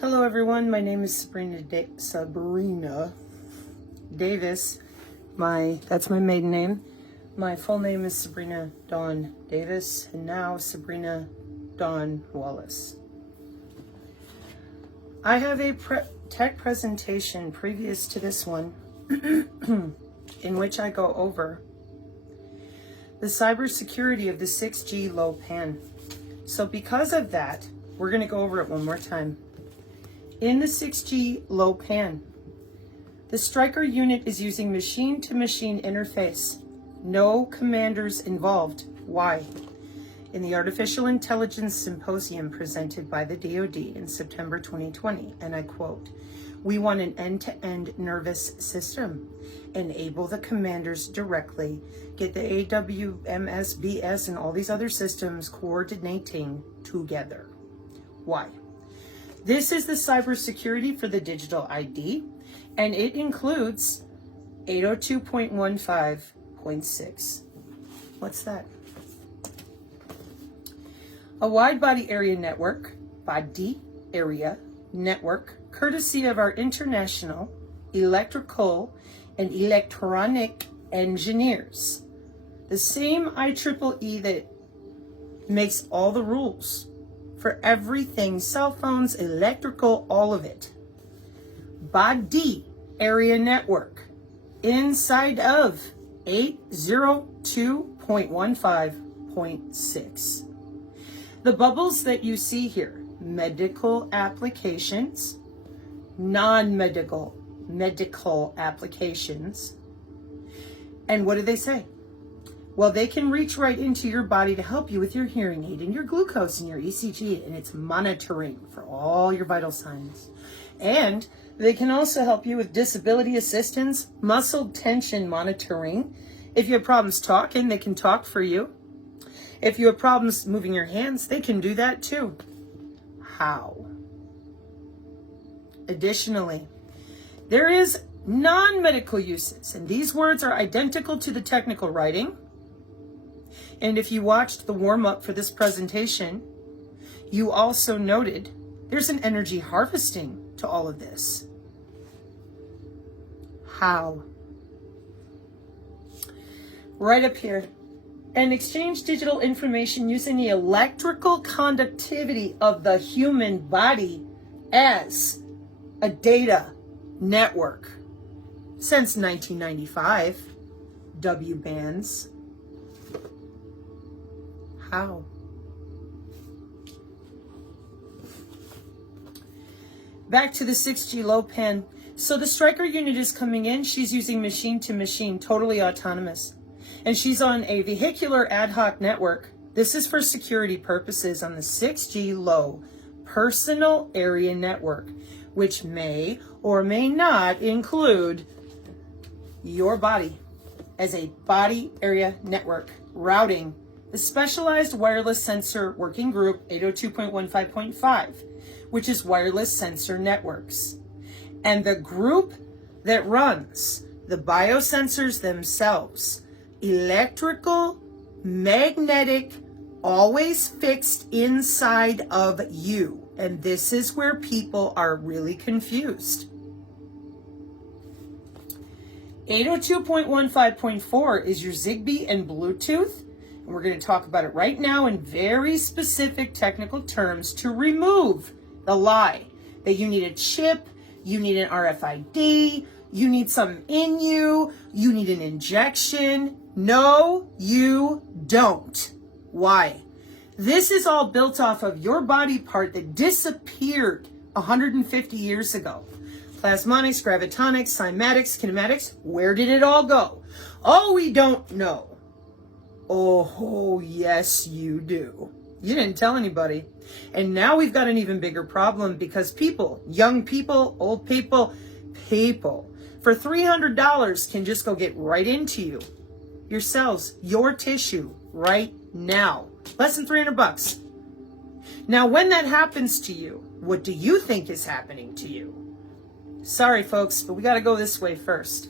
Hello everyone, my name is Sabrina Davis. That's my maiden name. My full name is Sabrina Dawn Davis, and now Sabrina Dawn Wallace. I have a tech presentation previous to this one in which I go over the cybersecurity of the 6G low pan. So because of that, we're going to go over it one more time. In the 6G low pan, the Striker unit is using machine-to-machine interface. No commanders involved. Why? In the Artificial Intelligence Symposium presented by the DoD in September 2020, and I quote, "We want an end-to-end nervous system. Enable the commanders directly. Get the AWMS, BS, and all these other systems coordinating together." Why? This is the cybersecurity for the digital ID, and it includes 802.15.6. What's that? A wide body area network, courtesy of our international electrical and electronic engineers. The same IEEE that makes all the rules for everything, cell phones, electrical, all of it. Body area network inside of 802.15.6. The bubbles that you see here, medical applications, non-medical, medical applications. And what do they say? Well, they can reach right into your body to help you with your hearing aid and your glucose and your ECG, and it's monitoring for all your vital signs. And they can also help you with disability assistance, muscle tension monitoring. If you have problems talking, they can talk for you. If you have problems moving your hands, they can do that too. How? Additionally, there is non-medical uses, and these words are identical to the technical writing. And if you watched the warm-up for this presentation, you also noted there's an energy harvesting to all of this. How? Right up here. And exchange digital information using the electrical conductivity of the human body as a data network. Since 1995, W bands. How? Back to the 6G low pan. So the Striker unit is coming in. She's using machine to machine, totally autonomous. And she's on a vehicular ad hoc network. This is for security purposes on the 6G low personal area network, which may or may not include your body as a body area network routing. The Specialized Wireless Sensor Working Group 802.15.5, which is wireless sensor networks. And the group that runs the biosensors themselves, electrical, magnetic, always fixed inside of you. And this is where people are really confused. 802.15.4 is your Zigbee and Bluetooth. And we're going to talk about it right now in very specific technical terms to remove the lie that you need a chip, you need an RFID, you need something in you, you need an injection. No, you don't. Why? This is all built off of your body part that disappeared 150 years ago. Plasmonics, gravitonics, cymatics, kinematics, where did it all go? Oh, we don't know. Oh, yes, you do. You didn't tell anybody. And now we've got an even bigger problem because people, young people, old people, for $300 can just go get right into you, your cells, your tissue right now. Less than $300. Now, when that happens to you, what do you think is happening to you? Sorry, folks, but we got to go this way first.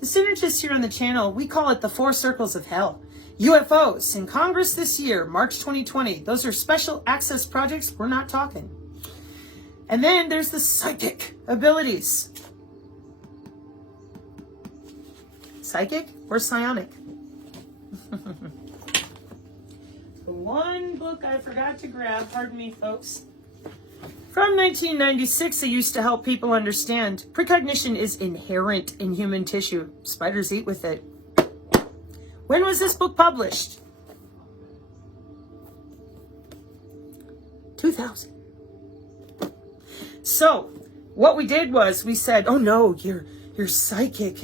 The synergists here on the channel, we call it the 4 circles of hell. UFOs in Congress this year, March 2020. Those are special access projects. We're not talking. And then there's the psychic abilities. Psychic or psionic? The one book I forgot to grab, pardon me, folks. From 1996, it used to help people understand precognition is inherent in human tissue. Spiders eat with it. When was this book published? 2000. So, what we did was we said, oh no, you're psychic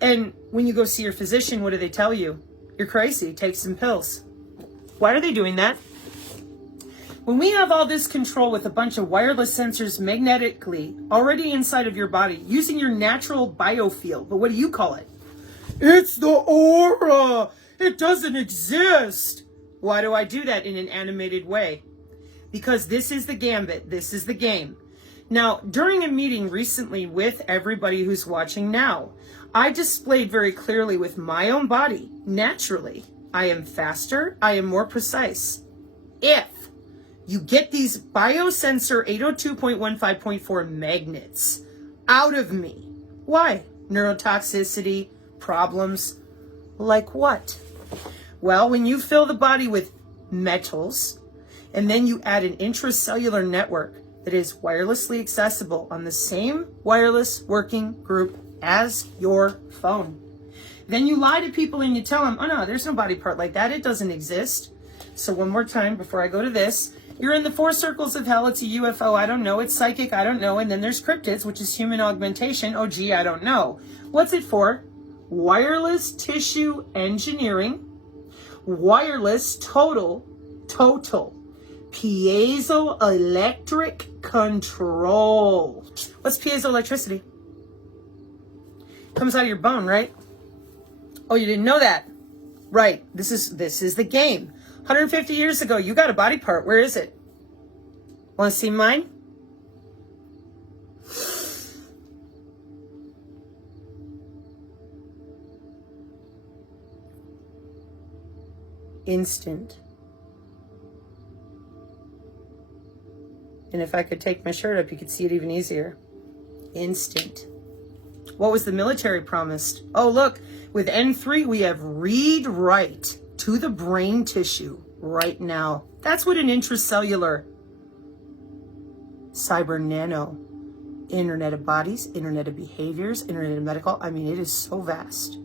and when you go see your physician, what do they tell you? You're crazy, take some pills. Why are they doing that? When we have all this control with a bunch of wireless sensors magnetically already inside of your body, using your natural biofield, but what do you call it? It's the aura. It doesn't exist. Why do I do that in an animated way? Because this is the gambit. This is the game. Now, during a meeting recently with everybody who's watching now, I displayed very clearly with my own body, naturally, I am faster, I am more precise. If you get these biosensor 802.15.4 magnets out of me, why? Neurotoxicity, problems, like what? Well, when you fill the body with metals, and then you add an intracellular network that is wirelessly accessible on the same wireless working group as your phone. Then you lie to people and you tell them, oh no, there's no body part like that. It doesn't exist. So one more time before I go to this, you're in the 4 circles of hell. It's a UFO. I don't know. It's psychic. I don't know. And then there's cryptids, which is human augmentation. Oh, gee, I don't know. What's it for? Wireless tissue engineering, wireless total piezoelectric control. What's piezoelectricity? Comes out of your bone, right? Oh, you didn't know that? Right. This is the game. 150 years ago, you got a body part. Where is it? Want to see mine? Instant. And if I could take my shirt up, you could see it even easier. Instant. What was the military promised? Oh, look, with N3, we have read-write to the brain tissue right now. That's what an intracellular cyber nano, Internet of Bodies, Internet of Behaviors, Internet of Medical, I mean, it is so vast.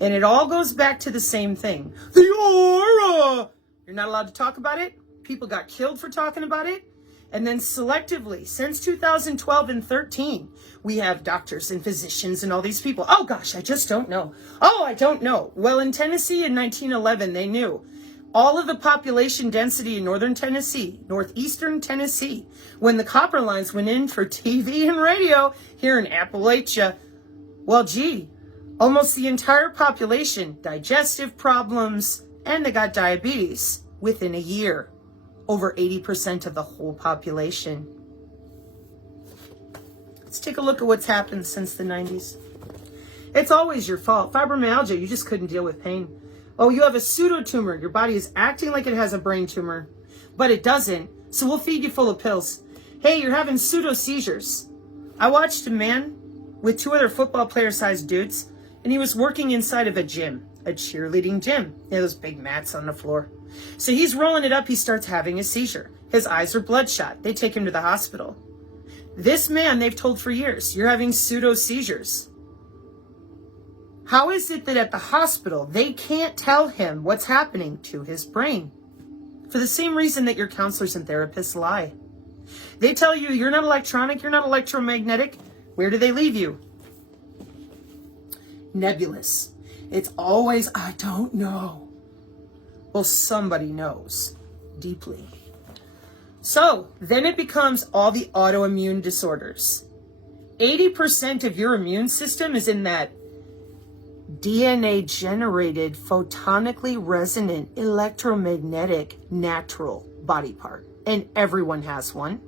And it all goes back to the same thing. The aura! You're not allowed to talk about it. People got killed for talking about it. And then selectively, since 2012 and 13, we have doctors and physicians and all these people. Oh gosh, I just don't know. Oh, I don't know. Well, in Tennessee in 1911, they knew. All of the population density in northern Tennessee, northeastern Tennessee, when the copper lines went in for TV and radio here in Appalachia, well, gee, almost the entire population, digestive problems, and they got diabetes within a year. Over 80% of the whole population. Let's take a look at what's happened since the 90s. It's always your fault. Fibromyalgia, you just couldn't deal with pain. Oh, you have a pseudotumor. Your body is acting like it has a brain tumor, but it doesn't. So we'll feed you full of pills. Hey, you're having pseudo seizures. I watched a man with 2 other football player-sized dudes, and he was working inside of a gym, a cheerleading gym. You know, those big mats on the floor. So he's rolling it up. He starts having a seizure. His eyes are bloodshot. They take him to the hospital. This man, they've told for years, you're having pseudo seizures. How is it that at the hospital, they can't tell him what's happening to his brain? For the same reason that your counselors and therapists lie. They tell you you're not electronic, you're not electromagnetic. Where do they leave you? Nebulous. It's always, I don't know. Well, somebody knows deeply. So then it becomes all the autoimmune disorders. 80% of your immune system is in that DNA generated photonically resonant electromagnetic natural body part. And everyone has one.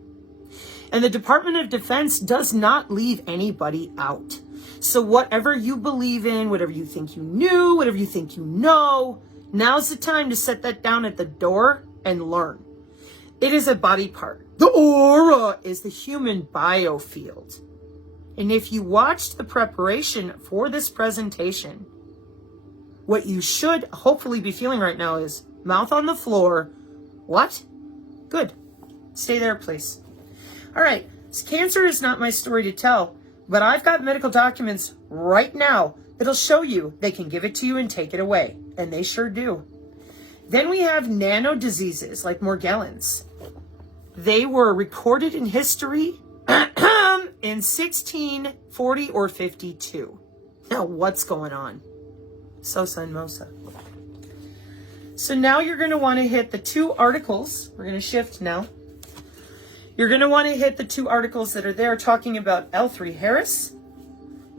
And the Department of Defense does not leave anybody out. So whatever you believe in, whatever you think you knew, whatever you think you know, now's the time to set that down at the door and learn. It is a body part. The aura is the human biofield. And if you watched the preparation for this presentation, what you should hopefully be feeling right now is mouth on the floor. What? Good. Stay there, please. All right. Cancer is not my story to tell, but I've got medical documents right now that'll show you they can give it to you and take it away. And they sure do. Then we have nano diseases like Morgellons. They were recorded in history in 1640 or 52. Now, what's going on? Sosa and Mosa. So now you're going to want to hit the two articles. We're going to shift now. You're going to want to hit the two articles that are there talking about L3 Harris.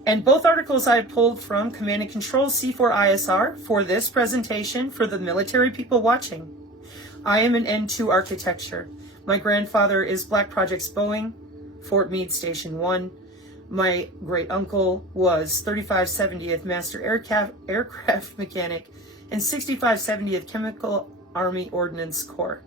And both articles I pulled from Command and Control C4ISR for this presentation for the military people watching. I am an N2 architecture. My grandfather is Black Projects Boeing, Fort Meade Station 1. My great uncle was 3570th Master Aircraft Mechanic and 6570th Chemical Army Ordnance Corps.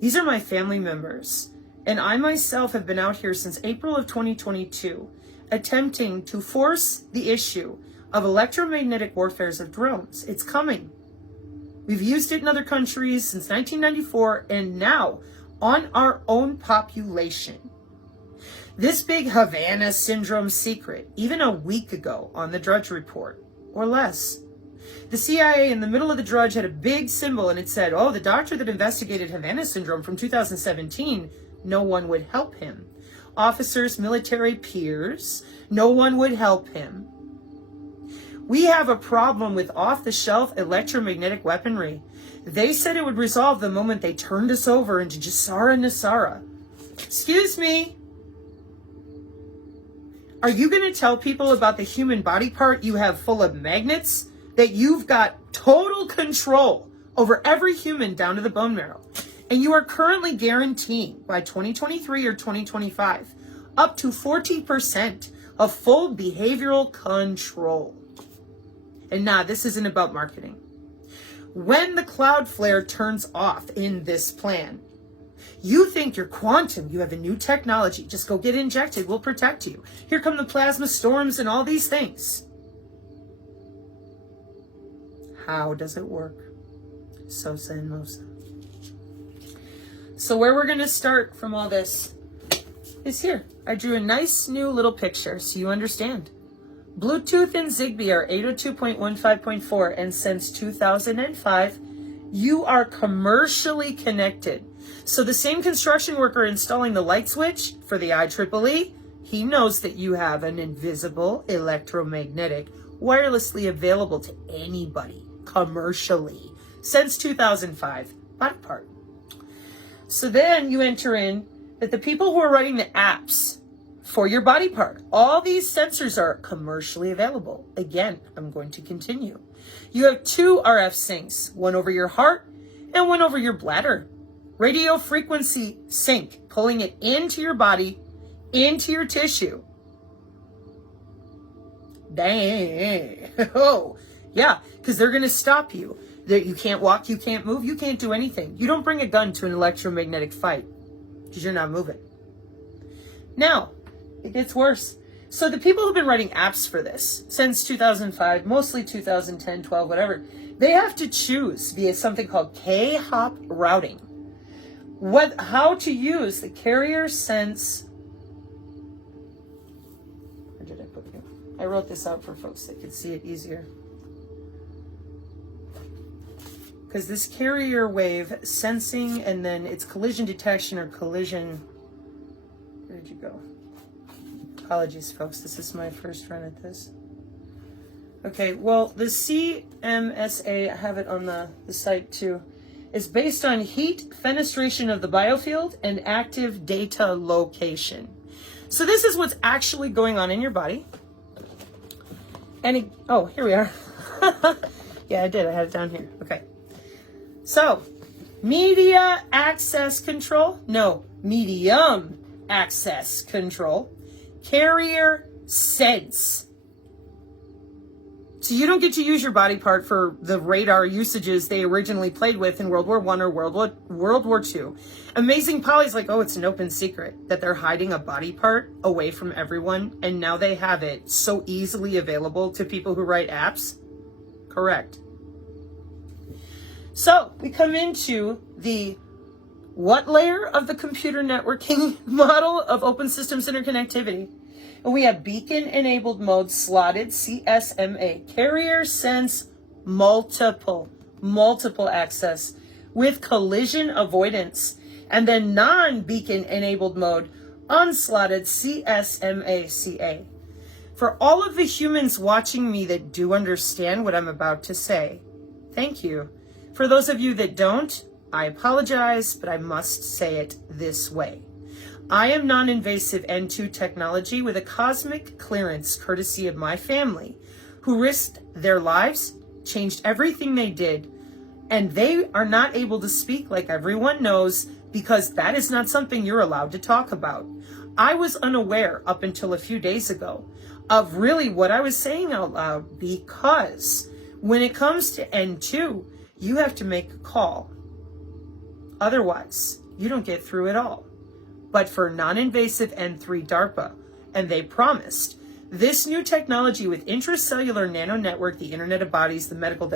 These are my family members, and I myself have been out here since April of 2022, attempting to force the issue of electromagnetic warfares of drones. It's coming. We've used it in other countries since 1994, and now on our own population. This big Havana syndrome secret, even a week ago on the Drudge Report, or less. The CIA in the middle of the Drudge had a big symbol and it said, oh, the doctor that investigated Havana syndrome from 2017, no one would help him. Officers, military peers, no one would help him. We have a problem with off-the-shelf electromagnetic weaponry. They said it would resolve the moment they turned us over into Jassara Nassara. Excuse me. Are you going to tell people about the human body part you have full of magnets? That you've got total control over every human down to the bone marrow. And you are currently guaranteeing by 2023 or 2025 up to 40% of full behavioral control. And nah, this isn't about marketing. When the cloud flare turns off in this plan, you think you're quantum, you have a new technology, just go get injected, we'll protect you. Here come the plasma storms and all these things. How does it work? Sosa and Mosa. So where we're going to start from all this is here. I drew a nice new little picture so you understand. Bluetooth and Zigbee are 802.15.4, and since 2005, you are commercially connected. So the same construction worker installing the light switch for the IEEE, he knows that you have an invisible electromagnetic wirelessly available to anybody commercially since 2005 body part. So then you enter in that the people who are writing the apps for your body part, all these sensors are commercially available. Again, I'm going to continue. You have two RF sinks, one over your heart and one over your bladder. Radio frequency sync, pulling it into your body, into your tissue. Dang. Oh, yeah, because they're going to stop you. You can't walk, you can't move, you can't do anything. You don't bring a gun to an electromagnetic fight because you're not moving. Now, it gets worse. So the people who've been writing apps for this since 2005, mostly 2010, 12, whatever, they have to choose via something called K-hop routing. How to use the carrier sense. Where did I put you? I wrote this out for folks that could see it easier. Because this carrier wave sensing and then it's collision detection or collision. Where did you go? Apologies, folks. This is my first run at this. Okay, well, the CMSA, I have it on the site too, is based on heat, fenestration of the biofield, and active data location. So this is what's actually going on in your body. And oh, here we are. Yeah, I did. I had it down here. Okay. So, media access control. No, medium access control. Carrier sense. So you don't get to use your body part for the radar usages they originally played with in World War I or World War II. Amazing Polly's like, oh, it's an open secret that they're hiding a body part away from everyone, and now they have it so easily available to people who write apps. Correct. So we come into the what layer of the computer networking model of open systems interconnectivity? And we have beacon-enabled mode slotted CSMA, carrier sense multiple access with collision avoidance. And then non-beacon-enabled mode unslotted CSMA CA. For all of the humans watching me that do understand what I'm about to say, thank you. For those of you that don't, I apologize, but I must say it this way. I am non-invasive N2 technology with a cosmic clearance courtesy of my family, who risked their lives, changed everything they did, and they are not able to speak like everyone knows because that is not something you're allowed to talk about. I was unaware up until a few days ago of really what I was saying out loud, because when it comes to N2, you have to make a call. Otherwise, you don't get through at all. But for non-invasive N3 DARPA, and they promised, this new technology with intracellular nano network, the Internet of Bodies, the medical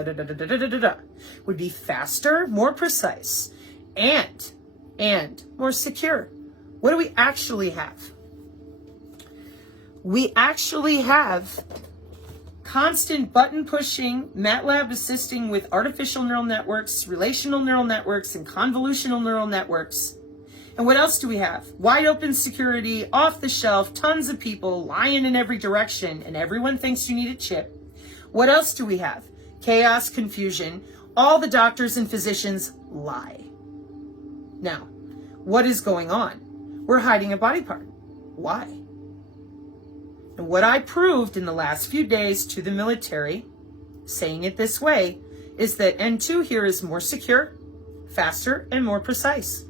would be faster, more precise, and more secure. What do we actually have? We actually have constant button pushing, MATLAB assisting with artificial neural networks, relational neural networks, and convolutional neural networks. And what else do we have? Wide open security, off the shelf, tons of people lying in every direction, and everyone thinks you need a chip. What else do we have? Chaos, confusion. All the doctors and physicians lie. Now, what is going on? We're hiding a body part. Why? And what I proved in the last few days to the military, saying it this way, is that N2 here is more secure, faster, and more precise.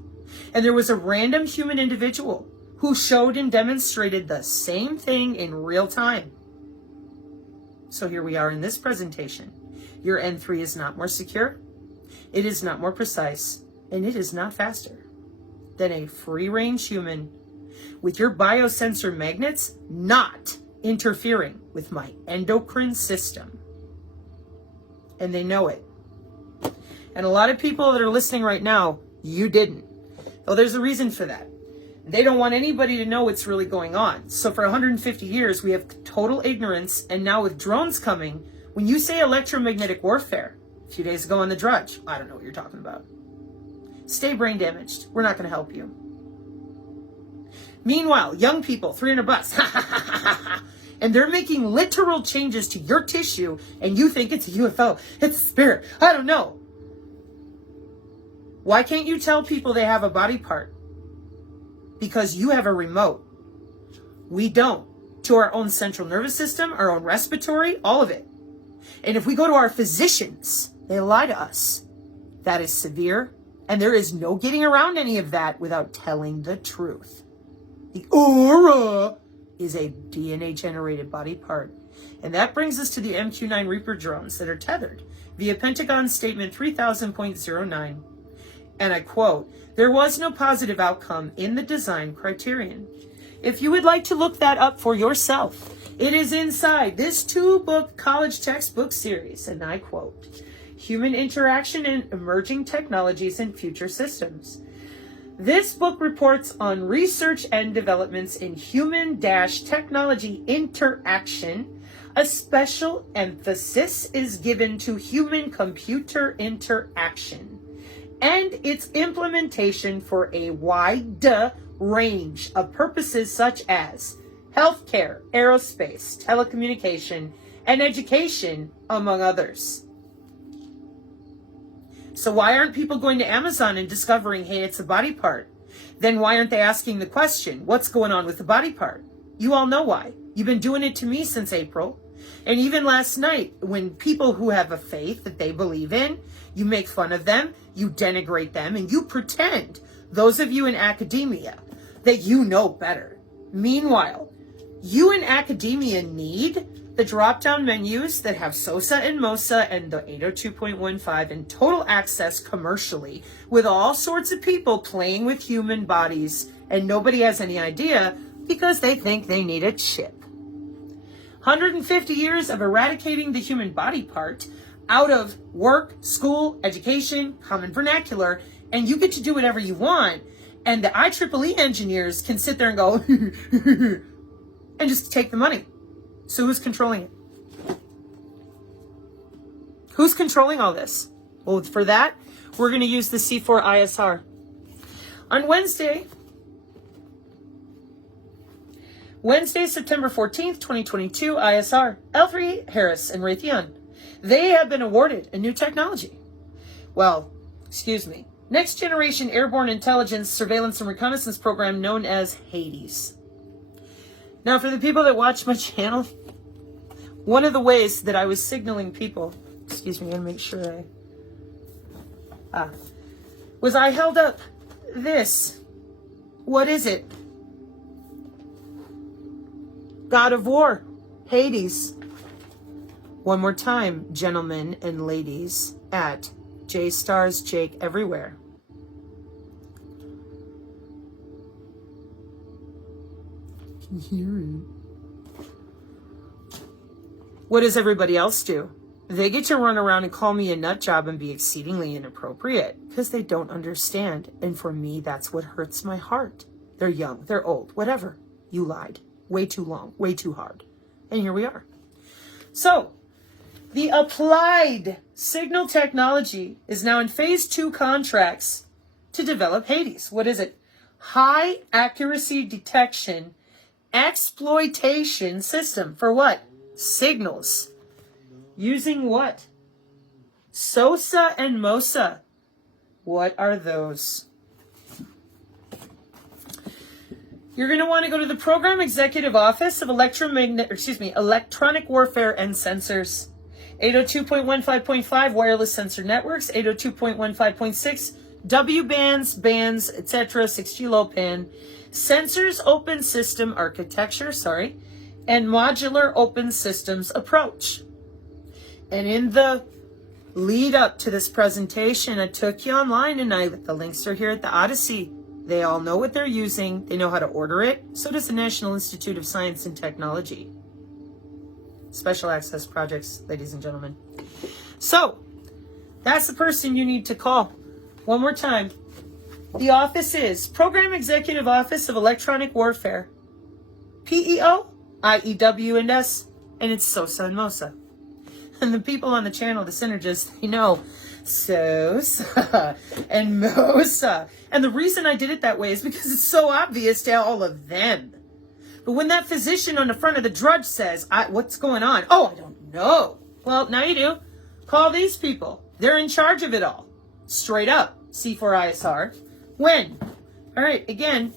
And there was a random human individual who showed and demonstrated the same thing in real time. So here we are in this presentation. Your N3 is not more secure, it is not more precise, and it is not faster than a free-range human with your biosensor magnets not interfering with my endocrine system. And they know it. And a lot of people that are listening right now, you didn't. Well, there's a reason for that. They don't want anybody to know what's really going on. So for 150 years, we have total ignorance. And now with drones coming, when you say electromagnetic warfare, a few days ago on the Drudge, I don't know what you're talking about. Stay brain damaged. We're not going to help you. Meanwhile, young people, $300, and they're making literal changes to your tissue, and you think it's a UFO, it's a spirit, I don't know. Why can't you tell people they have a body part? Because you have a remote. We don't. To our own central nervous system, our own respiratory, all of it. And if we go to our physicians, they lie to us. That is severe, and there is no getting around any of that without telling the truth. The aura is a DNA-generated body part. And that brings us to the MQ-9 Reaper drones that are tethered via Pentagon Statement 3000.09. And I quote, "There was no positive outcome in the design criterion." If you would like to look that up for yourself, it is inside this 2-book college textbook series, and I quote, "Human Interaction in Emerging Technologies and Future Systems." This book reports on research and developments in human-technology interaction. A special emphasis is given to human-computer interaction and its implementation for a wide range of purposes such as healthcare, aerospace, telecommunication, and education, among others. So why aren't people going to Amazon and discovering, hey, it's a body part? Then why aren't they asking the question, what's going on with the body part? You all know why. You've been doing it to me since April. And even last night, when people who have a faith that they believe in, you make fun of them, you denigrate them, and you pretend, those of you in academia, that you know better. Meanwhile, you in academia need the drop-down menus that have SOSA and MOSA and the 802.15 and total access commercially with all sorts of people playing with human bodies, and nobody has any idea because they think they need a chip. 150 years of eradicating the human body part out of work, school, education, common vernacular, and you get to do whatever you want. And the IEEE engineers can sit there and go, and just take the money. So who's controlling it? Who's controlling all this? Well, for that, we're going to use the C4 ISR. On Wednesday, September 14th, 2022, ISR, L3 Harris and Raytheon. They have been awarded a new technology. Next Generation Airborne Intelligence, Surveillance, and Reconnaissance Program known as Hades. Now, for the people that watch my channel, one of the ways that I was signaling people, I'm going to make sure was I held up this. What is it? God of War, Hades. One more time, gentlemen and ladies, at J-Stars Jake everywhere. Can you hear it? What does everybody else do? They get to run around and call me a nut job and be exceedingly inappropriate because they don't understand. And for me, that's what hurts my heart. They're young, they're old, whatever. You lied. Way too long, way too hard. And here we are. So, the applied signal technology is now in phase 2 contracts to develop Hades. What is it? High accuracy detection exploitation system for what? Signals. Using what? SOSA and MOSA. What are those? You're going to want to go to the Program Executive Office of Electronic Warfare and Sensors. 802.15.5 wireless sensor networks, 802.15.6 W bands, etc., 6G low pan, sensors open system architecture, and modular open systems approach. And in the lead up to this presentation, I took you online, and the links are here at the Odyssey. They all know what they're using. They know how to order it. So does the National Institute of Science and Technology. Special access projects, ladies and gentlemen. So, that's the person you need to call. One more time. The office is Program Executive Office of Electronic Warfare. PEO, IEW&S, and it's SOSA and MOSA. And the people on the channel, the synergists, they know SOSA and MOSA. And the reason I did it that way is because it's so obvious to all of them. But when that physician on the front of the drudge says, what's going on? Oh, I don't know. Well, now you do. Call these people. They're in charge of it all. Straight up. C4ISR. When? All right, again.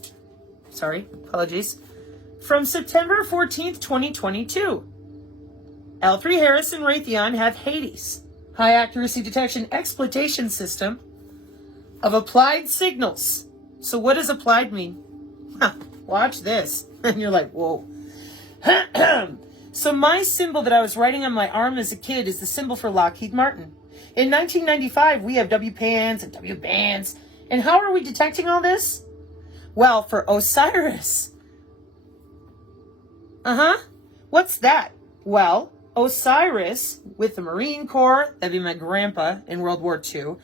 Sorry, apologies. From September 14th, 2022. L3 Harris and Raytheon have Hades. High accuracy detection exploitation system of applied signals. So what does applied mean? Watch this. And you're like, whoa. So my symbol that I was writing on my arm as a kid is the symbol for Lockheed Martin. In 1995, we have W-PANs and W-bands. And how are we detecting all this? Well, for Osiris. What's that? Well, Osiris with the Marine Corps, that'd be my grandpa in World War II,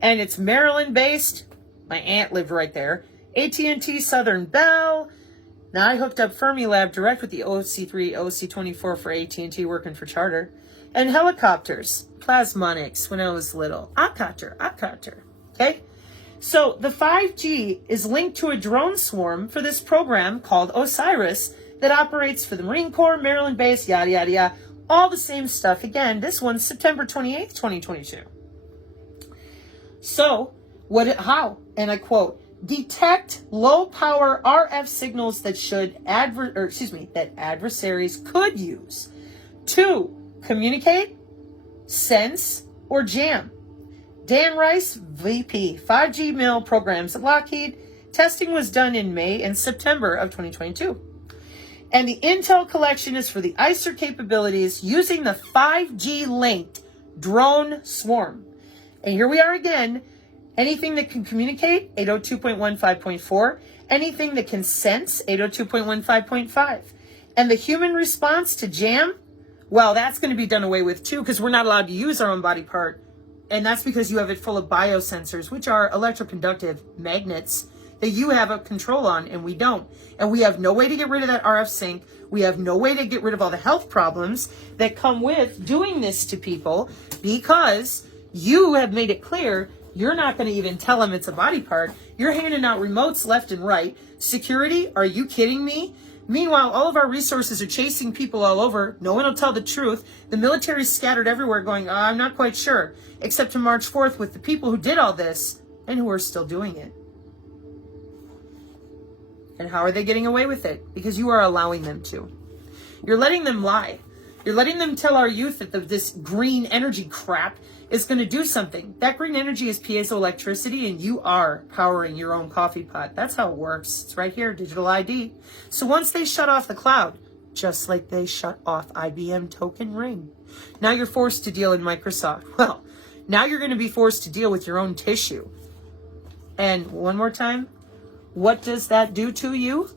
and it's Maryland-based. My aunt lived right there. AT&T Southern Bell. Now, I hooked up Fermilab direct with the OC3, OC24 for AT&T working for Charter. And helicopters, Plasmonics when I was little. Ocopter. Okay? So the 5G is linked to a drone swarm for this program called Osiris that operates for the Marine Corps, Maryland base, yada, yada, yada. All the same stuff. Again, this one's September 28th, 2022. So, how? And I quote, detect low power RF signals that that adversaries could use to communicate, sense, or jam. Dan Rice, VP, 5G MIL programs at Lockheed. Testing was done in May and September of 2022. And the intel collection is for the ICER capabilities using the 5G linked drone swarm. And here we are again. Anything that can communicate, 802.15.4. Anything that can sense, 802.15.5. And the human response to jam, well, that's going to be done away with too, because we're not allowed to use our own body part. And that's because you have it full of biosensors, which are electroconductive magnets that you have a control on and we don't. And we have no way to get rid of that RF sync. We have no way to get rid of all the health problems that come with doing this to people, because you have made it clear you're not going to even tell them it's a body part. You're handing out remotes left and right. Security, are you kidding me? Meanwhile, all of our resources are chasing people all over. No one will tell the truth. The military's scattered everywhere going, I'm not quite sure, except to March 4th with the people who did all this and who are still doing it. And how are they getting away with it? Because you are allowing them to. You're letting them lie. You're letting them tell our youth that this green energy crap is going to do something. That green energy is piezoelectricity, and you are powering your own coffee pot. That's how it works. It's right here, digital ID. So once they shut off the cloud, just like they shut off IBM Token Ring, now you're forced to deal in Microsoft. Well, now you're going to be forced to deal with your own tissue. And one more time, what does that do to you?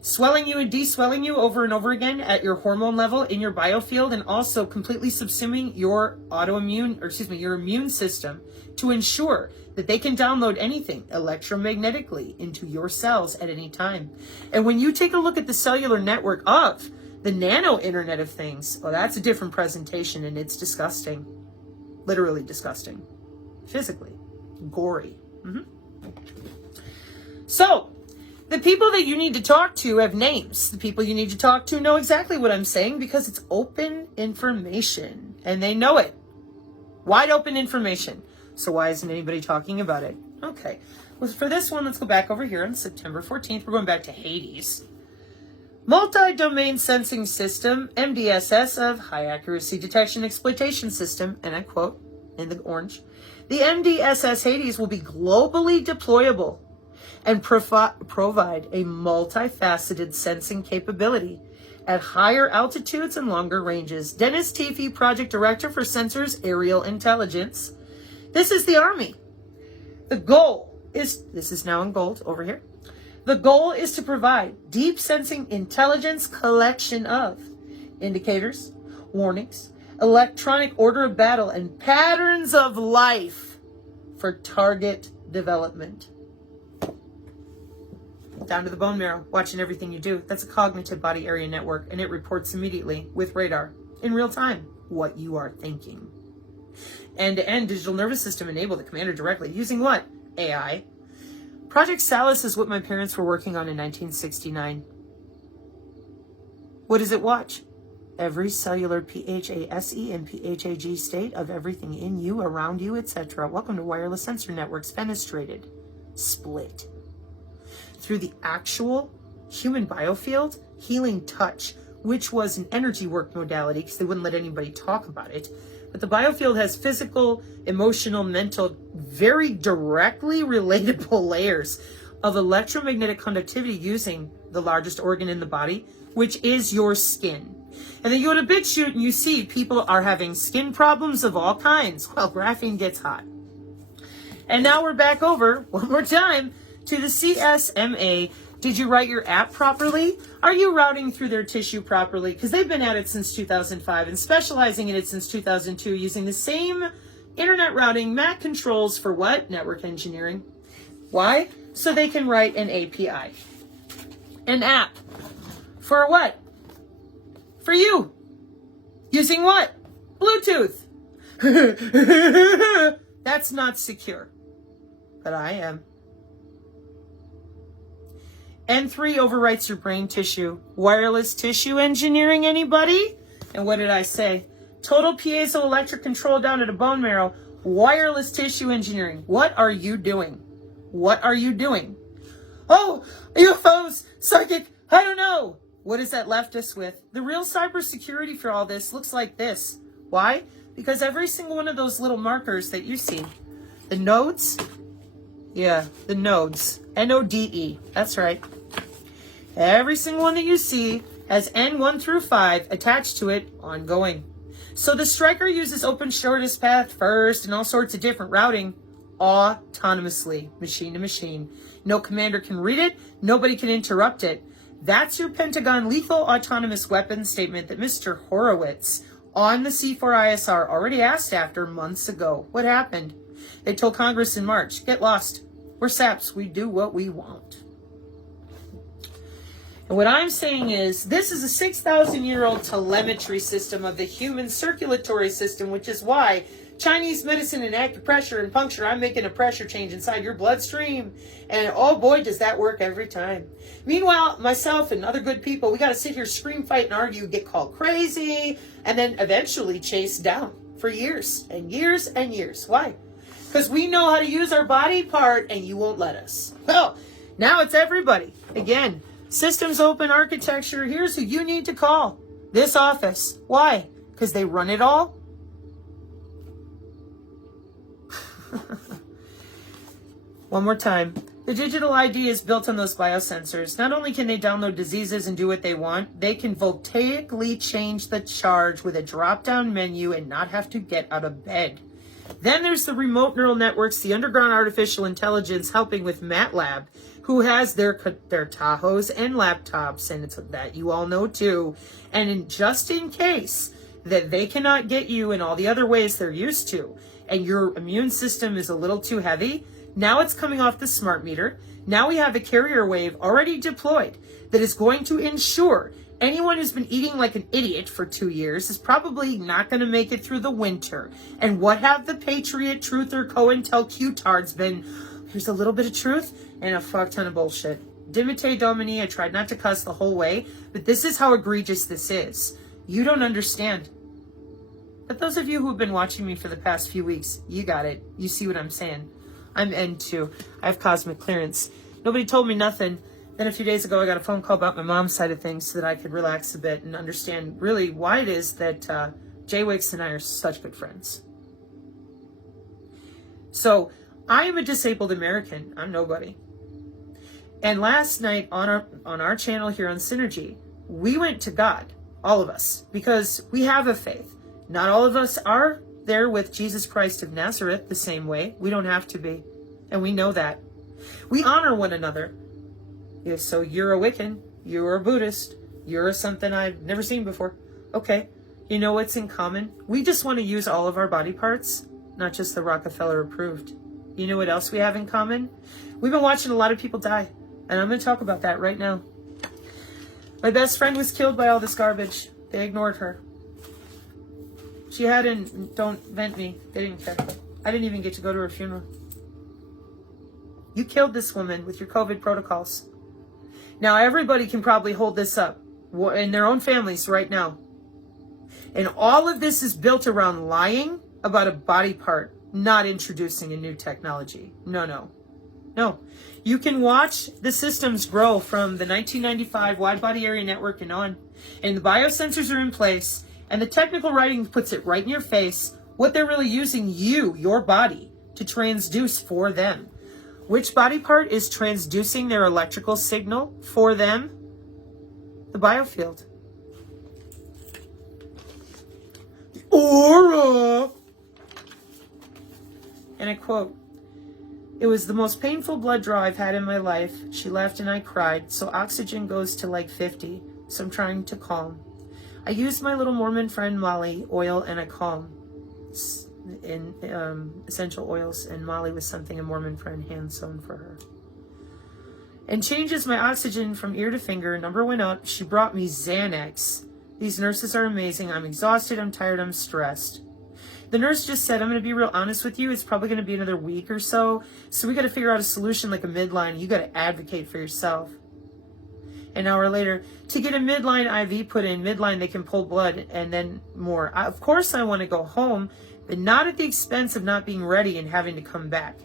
Swelling you and deswelling you over and over again at your hormone level in your biofield, and also completely subsuming your your immune system to ensure that they can download anything electromagnetically into your cells at any time. And when you take a look at the cellular network of the nano internet of things, well, that's a different presentation, and it's disgusting. Literally disgusting. Physically. Gory. So, the people that you need to talk to have names. The people you need to talk to know exactly what I'm saying, because it's open information and they know it. Wide open information. So why isn't anybody talking about it? Okay. Well, for this one, let's go back over here on September 14th. We're going back to Hades. Multi-domain sensing system, MDSS of high accuracy detection exploitation system, and I quote in the orange, the MDSS Hades will be globally deployable and provide a multifaceted sensing capability at higher altitudes and longer ranges. Dennis Teefee, Project Director for Sensors Aerial Intelligence. This is the Army. The goal is, this is now in gold over here. The goal is to provide deep sensing intelligence collection of indicators, warnings, electronic order of battle, and patterns of life for target development. Down to the bone marrow, watching everything you do. That's a cognitive body area network, and it reports immediately with radar in real time what you are thinking. End-to-end digital nervous system enable the commander directly using what? AI. Project Salus is what my parents were working on in 1969. What does it watch? Every cellular PHASE and PHAG state of everything in you, around you, etc. Welcome to Wireless Sensor Networks. Fenestrated. Split. Through the actual human biofield, healing touch, which was an energy work modality because they wouldn't let anybody talk about it. But the biofield has physical, emotional, mental, very directly relatable layers of electromagnetic conductivity using the largest organ in the body, which is your skin. And then you go to BitChute and you see people are having skin problems of all kinds. Well, graphene gets hot. And now we're back over, one more time, to the CSMA. Did you write your app properly? Are you routing through their tissue properly? Because they've been at it since 2005 and specializing in it since 2002 using the same internet routing MAC controls for what? Network engineering. Why? So they can write an API. An app. For what? For you. Using what? Bluetooth. That's not secure. But I am. N3 overwrites your brain tissue. Wireless tissue engineering, anybody? And what did I say? Total piezoelectric control down to the bone marrow. Wireless tissue engineering. What are you doing? What are you doing? Oh, UFOs, psychic, I don't know. What has that left us with? The real cybersecurity for all this looks like this. Why? Because every single one of those little markers that you see, the nodes, yeah, the nodes, NODE, that's right. Every single one that you see has N1 through 5 attached to it ongoing. So the Striker uses open shortest path first and all sorts of different routing autonomously, machine to machine. No commander can read it. Nobody can interrupt it. That's your Pentagon lethal autonomous weapons statement that Mr. Horowitz on the C4ISR already asked after months ago. What happened? They told Congress in March, get lost. We're saps. We do what we want. And what I'm saying is, this is a 6,000-year-old telemetry system of the human circulatory system, which is why Chinese medicine and acupressure and puncture, I'm making a pressure change inside your bloodstream. And oh boy, does that work every time. Meanwhile, myself and other good people, we got to sit here, scream, fight, and argue, get called crazy, and then eventually chased down for years and years and years. Why? Because we know how to use our body part, and you won't let us. Well, now it's everybody. Again, systems open architecture. Here's who you need to call. This office. Why? Because they run it all. One more time. The digital ID is built on those biosensors. Not only can they download diseases and do what they want, they can voltaically change the charge with a drop-down menu and not have to get out of bed. Then there's the remote neural networks, the underground artificial intelligence helping with MATLAB, who has their Tahoes and laptops, and it's that you all know too. And just in case that they cannot get you in all the other ways they're used to, and your immune system is a little too heavy, now it's coming off the smart meter. Now we have a carrier wave already deployed that is going to ensure anyone who's been eating like an idiot for 2 years is probably not going to make it through the winter. And what have the Patriot, Truther, COINTELQ-tards been? Here's a little bit of truth and a fuck ton of bullshit. Dimite Domini, I tried not to cuss the whole way, but this is how egregious this is. You don't understand. But those of you who have been watching me for the past few weeks, you got it. You see what I'm saying. I'm N2. I have cosmic clearance. Nobody told me nothing. Then a few days ago, I got a phone call about my mom's side of things so that I could relax a bit and understand really why it is that Jay Wicks and I are such good friends. So I am a disabled American. I'm nobody. And last night on our channel here on Synergy, we went to God, all of us, because we have a faith. Not all of us are there with Jesus Christ of Nazareth the same way. We don't have to be. And we know that. We honor one another. Yeah, so you're a Wiccan, you're a Buddhist, you're something I've never seen before. Okay, you know what's in common? We just want to use all of our body parts, not just the Rockefeller approved. You know what else we have in common? We've been watching a lot of people die, and I'm going to talk about that right now. My best friend was killed by all this garbage. They ignored her. She had an don't vent me. They didn't care. I didn't even get to go to her funeral. You killed this woman with your COVID protocols. Now everybody can probably hold this up in their own families right now. And all of this is built around lying about a body part, not introducing a new technology. No. You can watch the systems grow from the 1995 wide body area network and on. And the biosensors are in place. And the technical writing puts it right in your face what they're really using your body, to transduce for them. Which body part is transducing their electrical signal for them? The biofield. The aura. And I quote, "It was the most painful blood draw I've had in my life. She left and I cried, so oxygen goes to like 50, so I'm trying to calm. I used my little Mormon friend Molly oil and a calm in essential oils, and Molly was something a Mormon friend hand sewn for her. And changes my oxygen from ear to finger. Number went up. She brought me Xanax. These nurses are amazing. I'm exhausted. I'm tired. I'm stressed. The nurse just said, I'm going to be real honest with you. It's probably going to be another week or so. So we got to figure out a solution like a midline. You got to advocate for yourself. An hour later, to get a midline IV put in, midline they can pull blood and then more. Of course I want to go home, but not at the expense of not being ready and having to come back.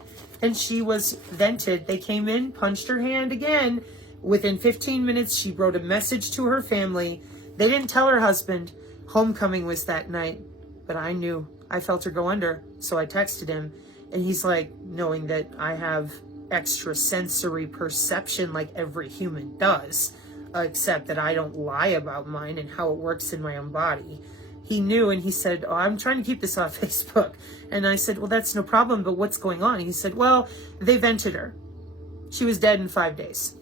And she was vented. They came in, punched her hand again. Within 15 minutes, she wrote a message to her family. They didn't tell her husband. Homecoming was that night, but I knew. I felt her go under, so I texted him. And he's like, knowing that I have extrasensory perception like every human does, except that I don't lie about mine and how it works in my own body. He knew, and he said, oh, I'm trying to keep this off Facebook. And I said, well, that's no problem, but what's going on? And he said, well, they vented her. She was dead in 5 days.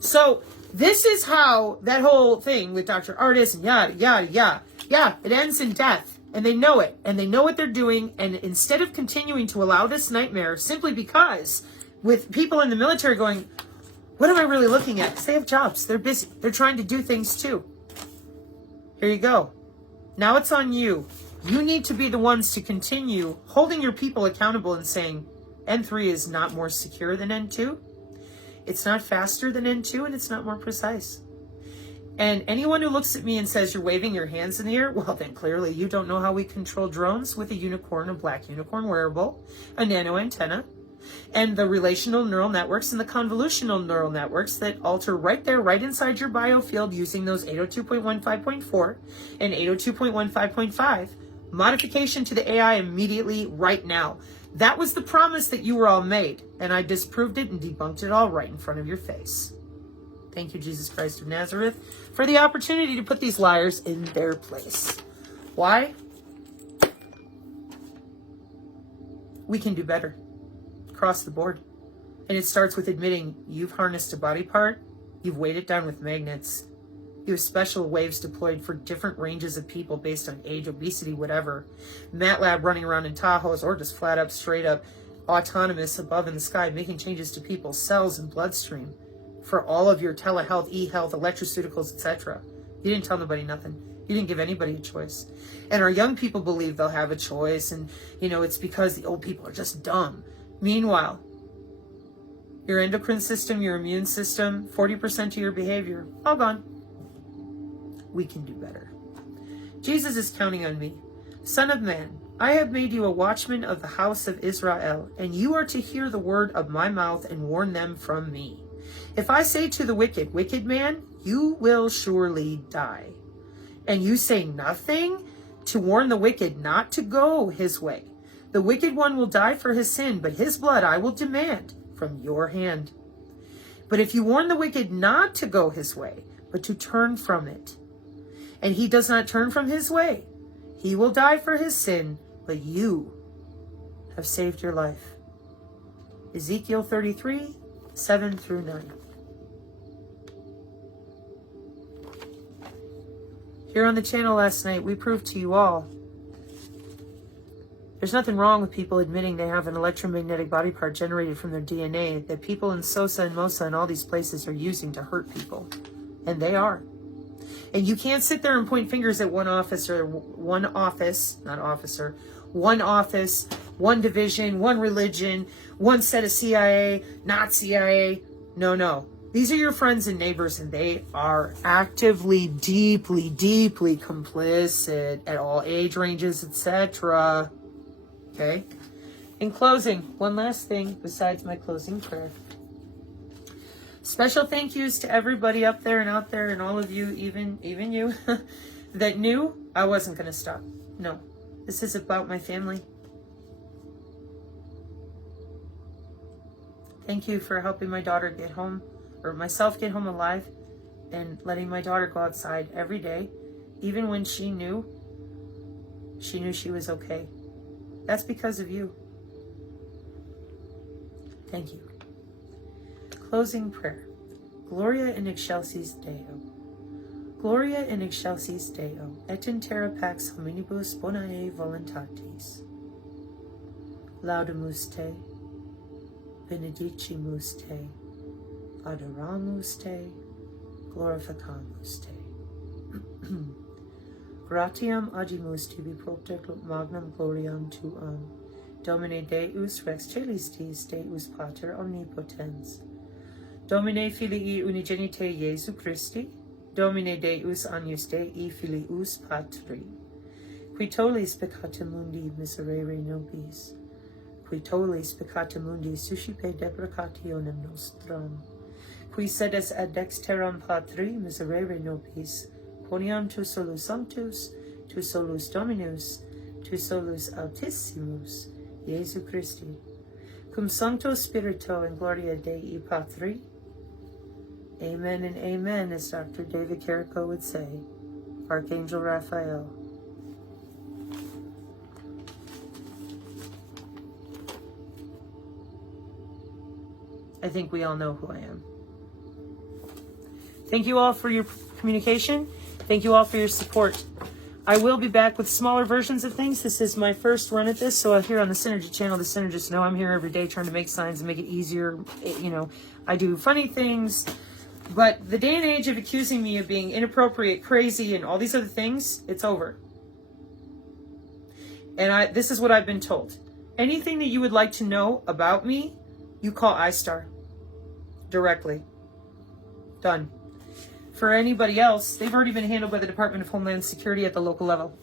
So this is how that whole thing with Dr. Artis and yada, yada, yada. Yeah, it ends in death. And they know it. And they know what they're doing. And instead of continuing to allow this nightmare, simply because with people in the military going, what am I really looking at? Because they have jobs. They're busy. They're trying to do things too. Here you go. Now it's on you. You need to be the ones to continue holding your people accountable and saying, N3 is not more secure than N2. It's not faster than N2, and it's not more precise. And anyone who looks at me and says you're waving your hands in the air, well, then clearly you don't know how we control drones with a unicorn, a black unicorn wearable, a nano antenna, and the relational neural networks and the convolutional neural networks that alter right there, right inside your biofield using those 802.15.4 and 802.15.5. Modification to the AI immediately right now. That was the promise that you were all made, and I disproved it and debunked it all right in front of your face. Thank you, Jesus Christ of Nazareth, for the opportunity to put these liars in their place. Why? We can do better. Across the board. And it starts with admitting you've harnessed a body part, you've weighed it down with magnets, you have special waves deployed for different ranges of people based on age, obesity, whatever. MATLAB running around in Tahoes or just flat up, straight up, autonomous above in the sky, making changes to people's cells and bloodstream for all of your telehealth, e-health, electroceuticals, etc. You didn't tell nobody nothing. You didn't give anybody a choice. And our young people believe they'll have a choice, and it's because the old people are just dumb. Meanwhile, your endocrine system, your immune system, 40% of your behavior, all gone. We can do better. Jesus is counting on me. Son of man, I have made you a watchman of the house of Israel, and you are to hear the word of my mouth and warn them from me. If I say to the wicked, wicked man, you will surely die, and you say nothing to warn the wicked not to go his way, the wicked one will die for his sin, but his blood I will demand from your hand. But if you warn the wicked not to go his way, but to turn from it, and he does not turn from his way, he will die for his sin, but you have saved your life. Ezekiel 33, 7 through 9. Here on the channel last night, we proved to you all there's nothing wrong with people admitting they have an electromagnetic body part generated from their DNA that people in SOSA and MOSA and all these places are using to hurt people. And they are. And you can't sit there and point fingers at one office, one division, one religion, one set of CIA, not CIA. No. These are your friends and neighbors, and they are actively, deeply, deeply complicit at all age ranges, etc. Okay? In closing, one last thing besides my closing prayer. Special thank yous to everybody up there and out there and all of you, even you, that knew I wasn't going to stop. No, this is about my family. Thank you for helping my daughter get home, or myself get home alive, and letting my daughter go outside every day, even when she knew she was okay. That's because of you. Thank you. Closing prayer. Gloria in excelsis Deo. Gloria in excelsis Deo, et in terra pax hominibus bonae voluntatis. Laudamus te, benedicimus te, adoramus te, glorificamus te. Gratiam agimus tibi propter magnam gloriam tuam, Domine Deus Rex Celistis, Deus Pater Omnipotens, Domine Filii Unigenite Iesu Christi, Domine Deus Agnus Dei Filius Patri, qui tollis peccata mundi miserere nobis, qui tollis peccata mundi suscipe deprecationem nostram, qui sedes ad dexteram Patri miserere nobis, poniam tu solus sanctus, tu solus Dominus, tu solus Altissimus, Iesu Christi, cum Sancto Spirito in gloria Dei Patri, Amen and amen, as Dr. David Carrico would say. Archangel Raphael. I think we all know who I am. Thank you all for your communication. Thank you all for your support. I will be back with smaller versions of things. This is my first run at this, so here on the Synergy channel, the Synergists know I'm here every day trying to make signs and make it easier. You know, I do funny things, but the day and age of accusing me of being inappropriate, crazy, and all these other things, it's over. And this is what I've been told. Anything that you would like to know about me, you call iStar directly. Done. For anybody else, they've already been handled by the Department of Homeland Security at the local level.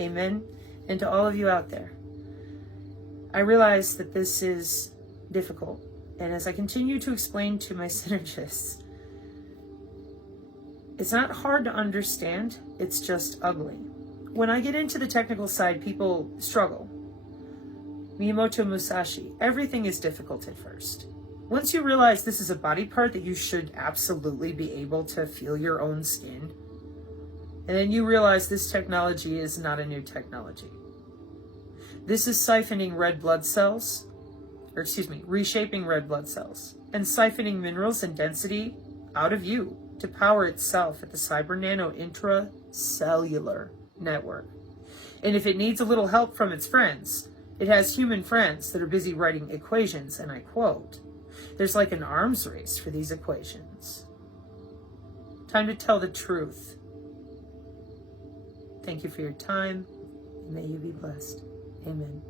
Amen. And to all of you out there, I realize that this is difficult. And as I continue to explain to my synergists, it's not hard to understand, it's just ugly. When I get into the technical side, people struggle. Miyamoto Musashi, everything is difficult at first. Once you realize this is a body part that you should absolutely be able to feel your own skin, and then you realize this technology is not a new technology. This is siphoning red blood cells, reshaping red blood cells, and siphoning minerals and density out of you to power itself at the cyber nano intracellular network. And if it needs a little help from its friends, it has human friends that are busy writing equations, and I quote, "There's like an arms race for these equations." Time to tell the truth. Thank you for your time. May you be blessed. Amen.